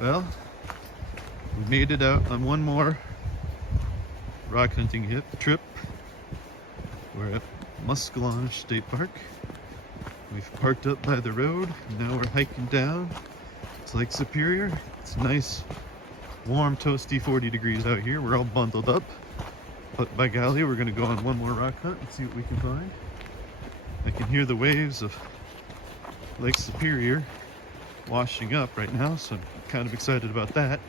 Well, we made it out on one more rock hunting trip. We're at Muskellonge State Park. We've parked up by the road. Now we're hiking down. It's Lake Superior. It's nice, warm, toasty 40 degrees out here. We're all bundled up. But by golly, we're gonna go on one more rock hunt and see what we can find. I can hear the waves of Lake Superior washing up right now, so I'm kind of excited about that.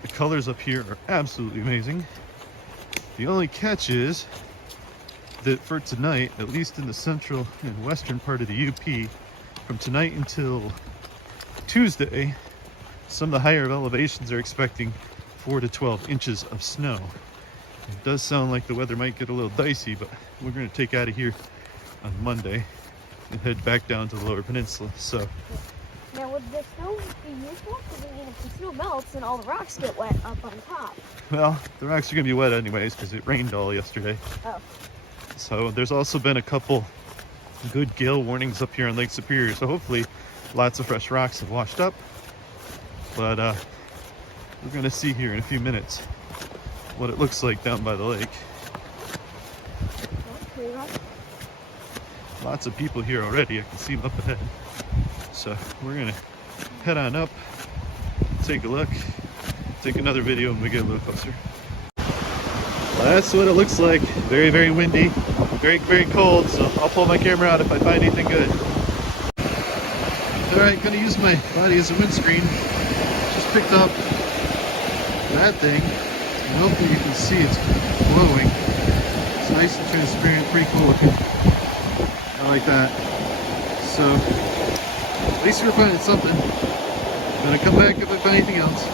The colors up here are absolutely amazing. The only catch is that for tonight, at least in the central and western part of the UP, from tonight until Tuesday, some of the higher elevations are expecting 4 to 12 inches of snow. It does sound like the weather might get a little dicey, but we're going to take out of here on Monday and head back down to the lower peninsula. So now would the snow be useful? Because if the snow melts, then all the rocks get wet up on top. well, the rocks are going to be wet anyways because it rained all yesterday. Oh. So there's also been a couple good gale warnings up here on Lake Superior, so hopefully lots of fresh rocks have washed up. But we're going to see here in a few minutes what it looks like down by the lake. Okay. Lots of people here already. I can see them up ahead. So we're going to head on up, take a look, take another video when we get a little closer. Well, that's what it looks like. Very, very windy, very, very cold, so I'll pull my camera out if I find anything good. Alright, gonna use my body as a windscreen. Just picked up that thing, and hopefully you can see it's glowing. It's nice and transparent, pretty cool looking. I like that. So, at least we're finding something. I'm gonna come back if I find anything else.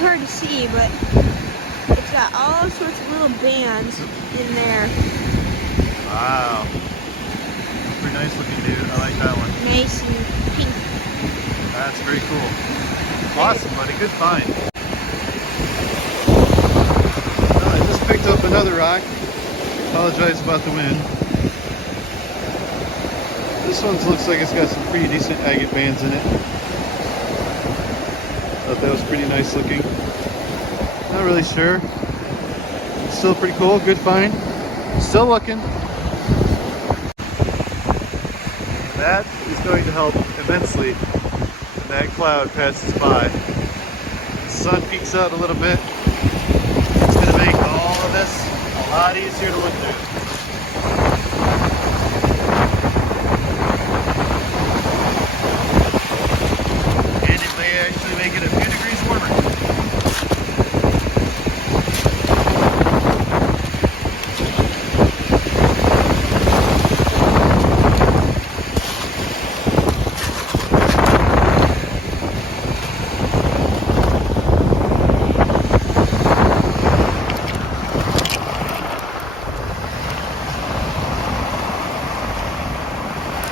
Hard to see, but it's got all sorts of little bands in there. Wow. Pretty nice looking, dude. I like that one. Nice and pink. That's very cool. Awesome, buddy. Good find. Well, I just picked up another rock. Apologize about the wind. This one looks like it's got some pretty decent agate bands in it. Thought that was pretty nice looking. Not really sure. Still pretty cool. Good find. Still looking. That is going to help immensely when that cloud passes by. The sun peeks out a little bit. It's going to make all of this a lot easier to look through. Make it a few degrees warmer.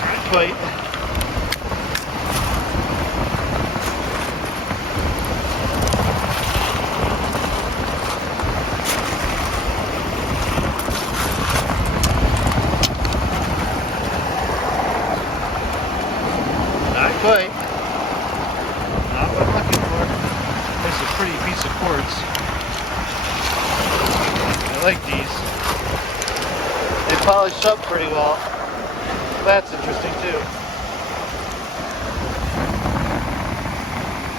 Not quite. Quite. Not what I'm looking for. There's a pretty piece of quartz. I like these. They polish up pretty well. That's interesting too.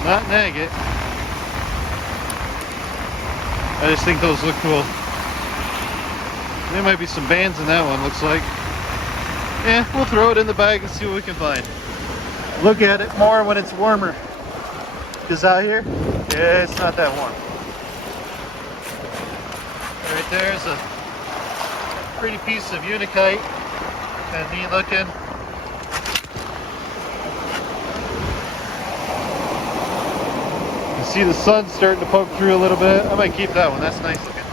Not an agate. I just think those look cool. There might be some bands in that one, looks like. Yeah, we'll throw it in the bag and see what we can find. Look at it more when it's warmer. Because out here, yeah, it's not that warm. Right there's a pretty piece of unakite. Kind of neat looking. see the sun starting to poke through a little bit. I might keep that one. That's nice looking.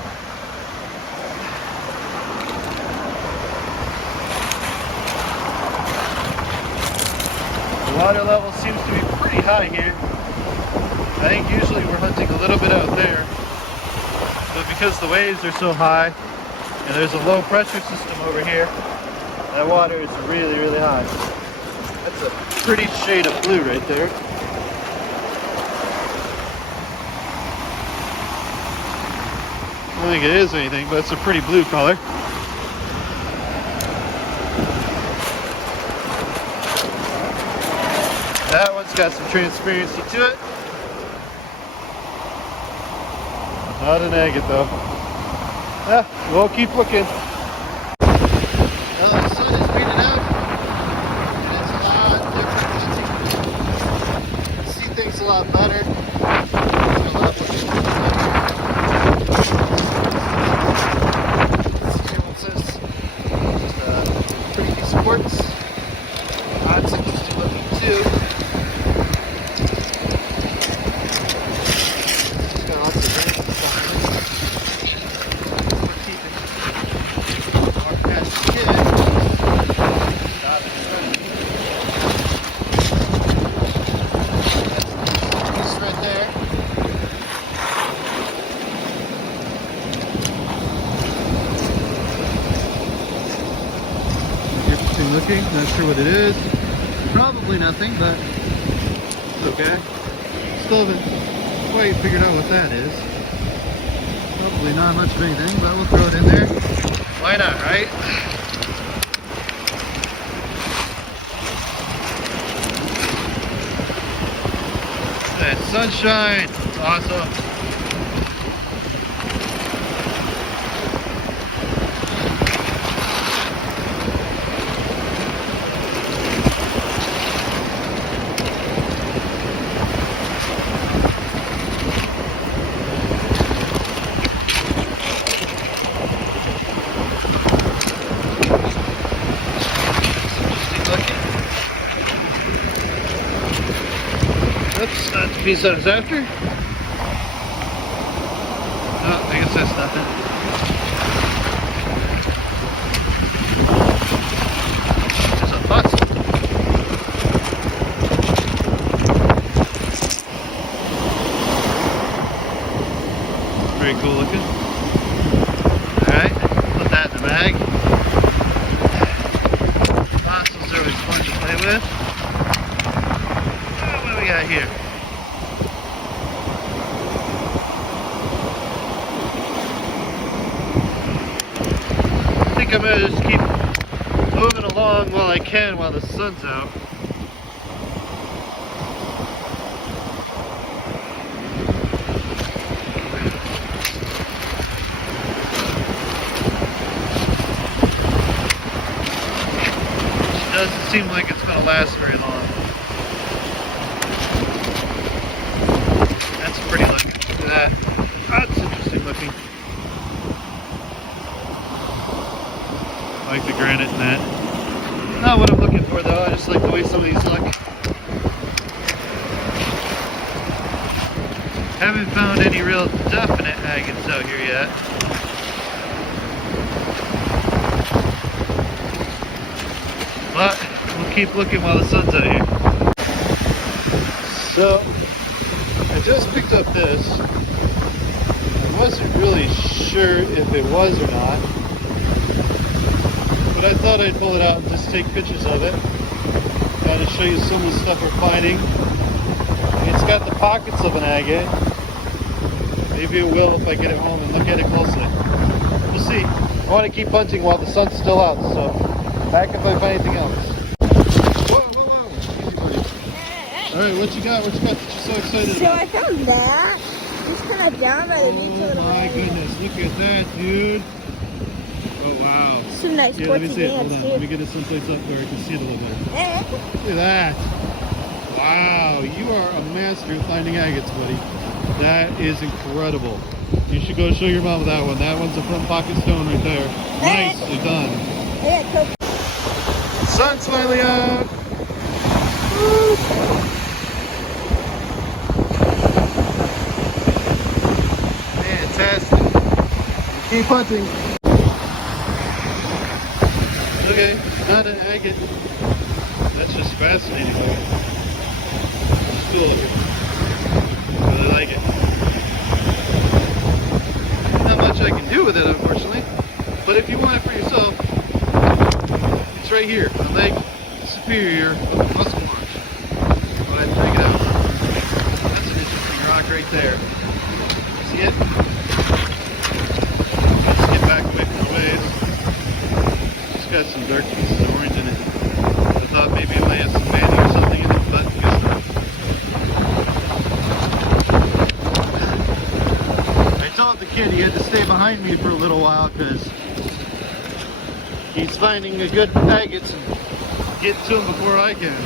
The water level seems to be pretty high here. I think usually we're hunting a little bit out there, but because the waves are so high and there's a low pressure system over here, that water is really, really high. That's a pretty shade of blue right there. I don't think it is anything, but it's a pretty blue color. That one's got some transparency to it. Not an agate though. Yeah, we'll keep looking. Now the sun is faded out, and it's a lot different. You can see things a lot better. Pretty decent quartz. Odds interesting looking too. It's got lots of rain and stuff. We're keeping our past kid. Piece right there. Interesting looking. Not sure what it is. Probably nothing, but it's okay. Still haven't quite figured out what that is. Probably not much of anything, but we'll throw it in there. Why not, right? That sunshine, it's awesome. Oops, not the piece I was after. Oh, I guess that's nothing. There's a fossil. Very cool looking. Alright, put that in the bag. Fossils are always fun to play with. What do we got here? I think I'm gonna just keep moving along while I can while the sun's out. It doesn't seem like it's gonna last very long. That's pretty looking. Look at that. That's interesting looking. I like the granite in that. Not what I'm looking for though, I just like the way some of these look. Haven't found any real definite agates out here yet. But we'll keep looking while the sun's out here. So, I just picked up this. I wasn't really sure if it was or not, but I thought I'd pull it out and just take pictures of it. Kind of show you some of the stuff we're finding. It's got the pockets of an agate. Maybe it will if I get it home and look at it closely. We'll see. I want to keep hunting while the sun's still out, so back if I find anything else. Whoa, whoa, whoa. Easy, buddy. Alright, what you got? What you got that you're so excited So about? I found that. It's kind of down by the beach a little Oh my bit. goodness, look at that, dude. Oh wow. Some nice Yeah, let me quartzy see it. Hold bands on. Let me too. get it someplace up where I can see it a little better. Look at that. Wow, you are a master at finding agates, buddy. That is incredible. You should go show your mama that one. That one's a front pocket stone right there. Nicely done. Yeah, Sun's finally out. Woo. keep hunting. Okay, not an agate. That's just fascinating. It's cool. Really like it. Not much I can do with it, unfortunately. But if you want it for yourself, it's right here on Lake Superior of Musquemarsh. Go ahead and check it out. That's an interesting rock right there. See it? Let's get back away from the waves. It's got some dark pieces of orange in it. I thought maybe it might have some banding or something in it, but I guess not. I told the kid he had to stay behind me for a little while because he's finding a good agates and get to them before I can.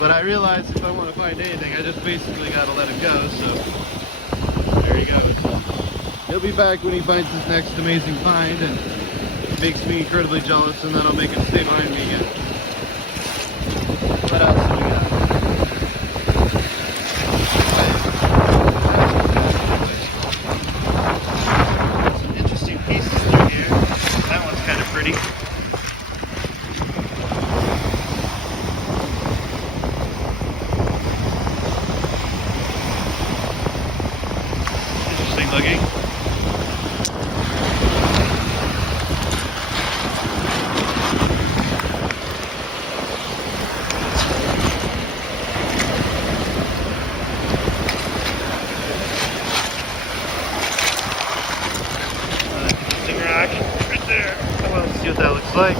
But I realized if I want to find anything, I just basically got to let him go, so there he goes. He'll be back when he finds his next amazing find, and it makes me incredibly jealous, and then I'll make him stay behind me again. What else do we got? Some interesting pieces through here. That one's kind of pretty. Interesting looking. Interesting rock right there. Well, let's see what that looks like.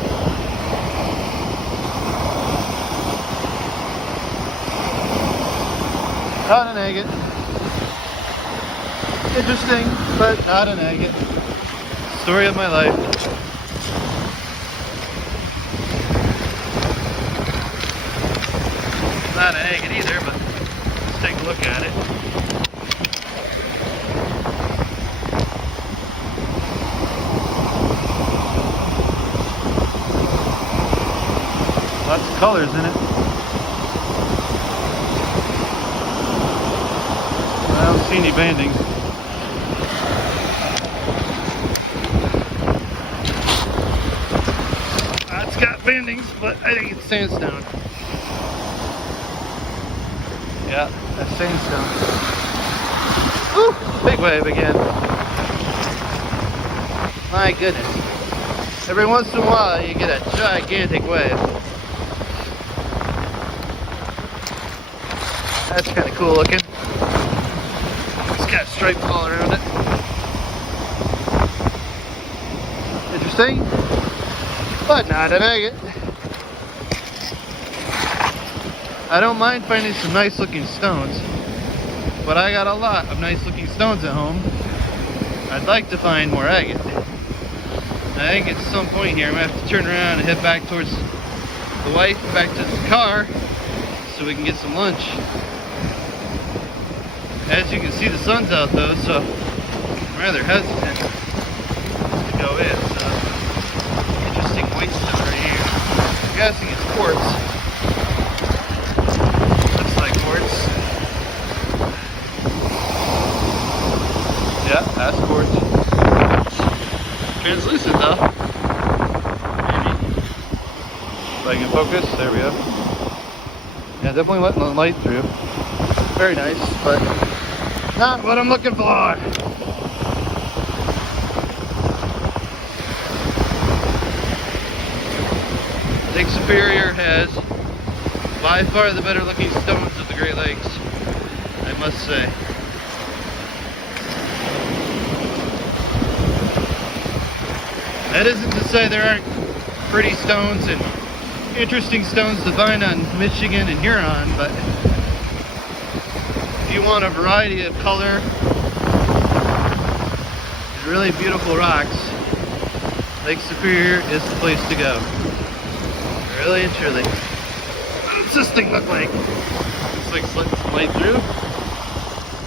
Not an agate. Interesting, but not an agate. Story of my life. Not an agate either, but let's take a look at it. Lots of colors in it. I don't see any banding. It's got bandings, but I think it's sandstone. Yeah, that's sandstone. Ooh, big wave again. My goodness. Every once in a while you get a gigantic wave. That's kind of cool looking. It's got stripes all around it. Interesting, but not an agate. I don't mind finding some nice looking stones, but I got a lot of nice looking stones at home. I'd like to find more agate. I think at some point here I'm going to have to turn around and head back towards the wife, back to the car, so we can get some lunch. As you can see, the sun's out though, so I'm rather hesitant to go in. So, interesting white stone right here. I'm guessing it's quartz. Looks like quartz. Yeah, that's quartz. Translucent though. Maybe. If I can focus, there we go. Yeah, definitely letting the light through. Very nice, but not what I'm looking for. Lake Superior has by far the better looking stones of the Great Lakes, I must say. That isn't to say there aren't pretty stones and interesting stones to find on Michigan and Huron, but if you want a variety of color and really beautiful rocks, Lake Superior is the place to go. Really and truly. What's this thing look like? Looks like it's letting some light through.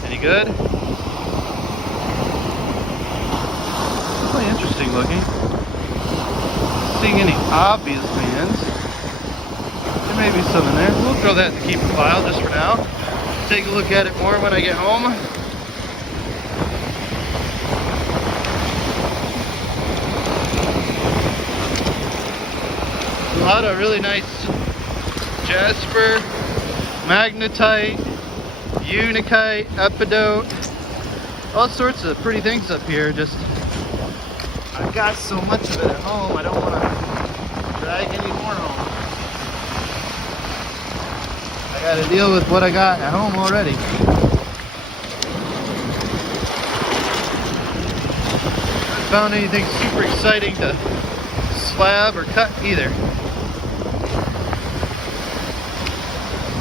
Any good? Really interesting looking. Not seeing any obvious bands. There may be some in there. We'll throw that in the keeper pile just for now. Take a look at it more when I get home. lot of really nice jasper, magnetite, unikite, epidote, all sorts of pretty things up here. Just I've got so much of it at home, I don't want to drag any more home. I got to deal with what I got at home already. Haven't found anything super exciting to slab or cut either.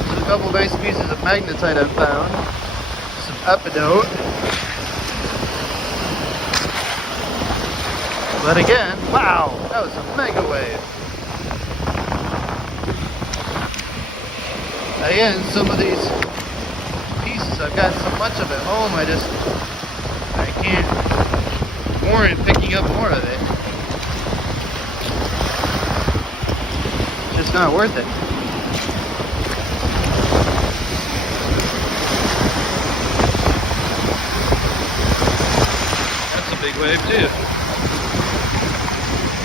There's a couple nice pieces of magnetite I've found. Some epidote. But again, wow, that was a mega wave. Again, some of these pieces, I've got so much of it home, I can't warrant picking up more of it. It's just not worth it. That's a big wave too.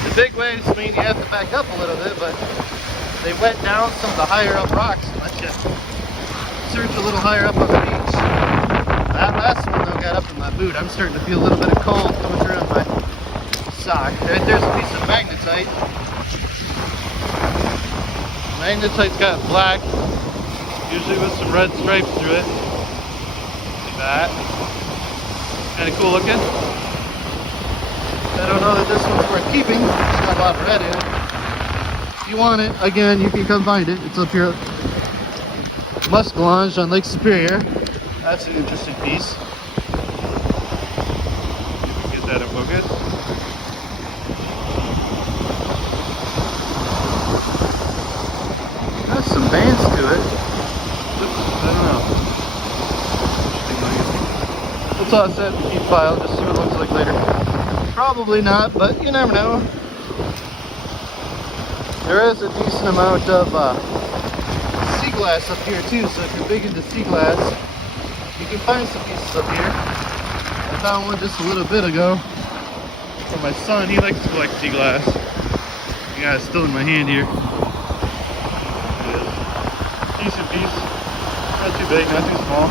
The big waves mean you have to back up a little bit, but they wet down some of the higher up rocks and let you surf a little higher up on the beach. That last one though got up in my boot. I'm starting to feel a little bit of cold coming through on my sock. Right there's a piece of magnetite. Magnetite's got black, usually with some red stripes through it. Like that. Kind of cool looking. I don't know that this one's worth keeping. It's got a lot of red in it. If you want it, again, you can come find it. It's up here at Muskellonge on Lake Superior. That's an interesting piece. Get that in focus. Has some bands to it. Oops, I don't know. We'll toss that in the keep file, just see what it looks like later. Probably not, but you never know. There is a decent amount of sea glass up here too, so if you're big into sea glass, you can find some pieces up here. I found one just a little bit ago for my son. He likes to collect sea glass. I got it still in my hand here. Decent piece. Not too big, not too small.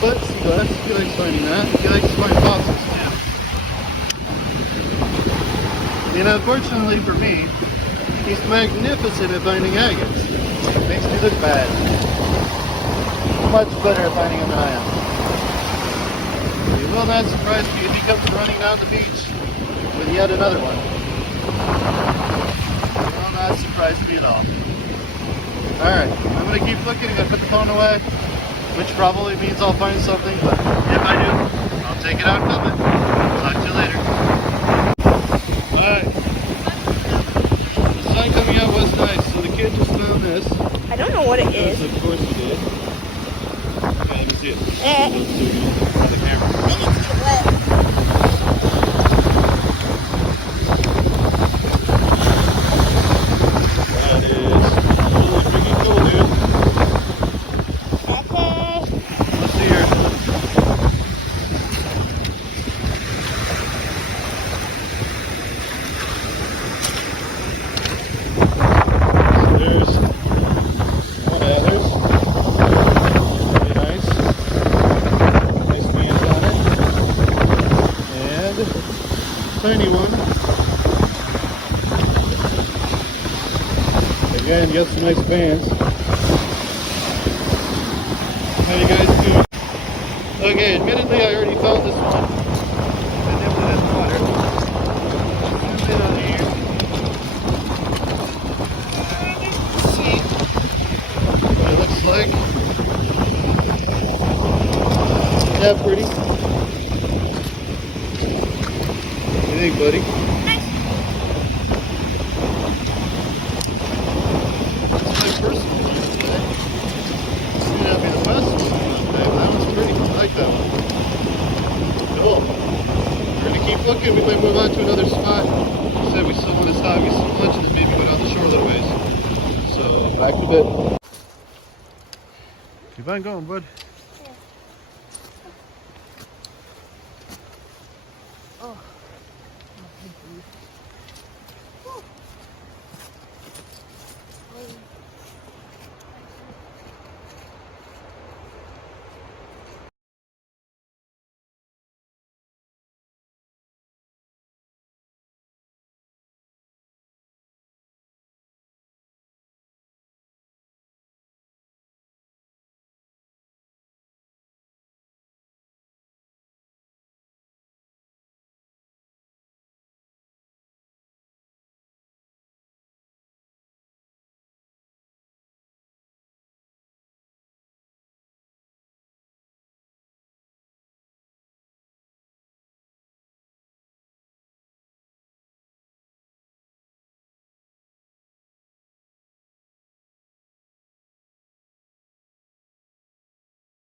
But sea glass, he likes finding that. He likes to find fossils too. And unfortunately for me, he's magnificent at finding agates. Makes me look bad. Much better at finding them than I am. It will not surprise me if he comes running down the beach with yet another one. It will not surprise me at all. Alright, I'm going to keep looking. I'm going to put the phone away, which probably means I'll find something, but if I do, I'll take it out and film it. Talk to you later. Alright. The sun coming out was nice, so the kid just found this. I don't know what it is. Yes, of course he did. Okay, let me see it. Eh. Let's see it on the camera. I need to get wet. That is really freaking cool, dude. Okay. Let's see here. There's one antlers. Very nice. Nice bands on it. And tiny one. Again, you got some nice bands. How you guys doing? Okay, admittedly I already felt this one. I dipped it in water. A bit on here. See what it looks like. Isn't that pretty? What do you think, buddy? That's my personal one today. This may not be the best one today, but that one's pretty. I like that one. Cool. We're gonna keep looking. We might move on to another spot. Like I said, we still want to stop, get some lunch, and then maybe go down the shore a little ways. So, back in a bit. Keep on going, bud.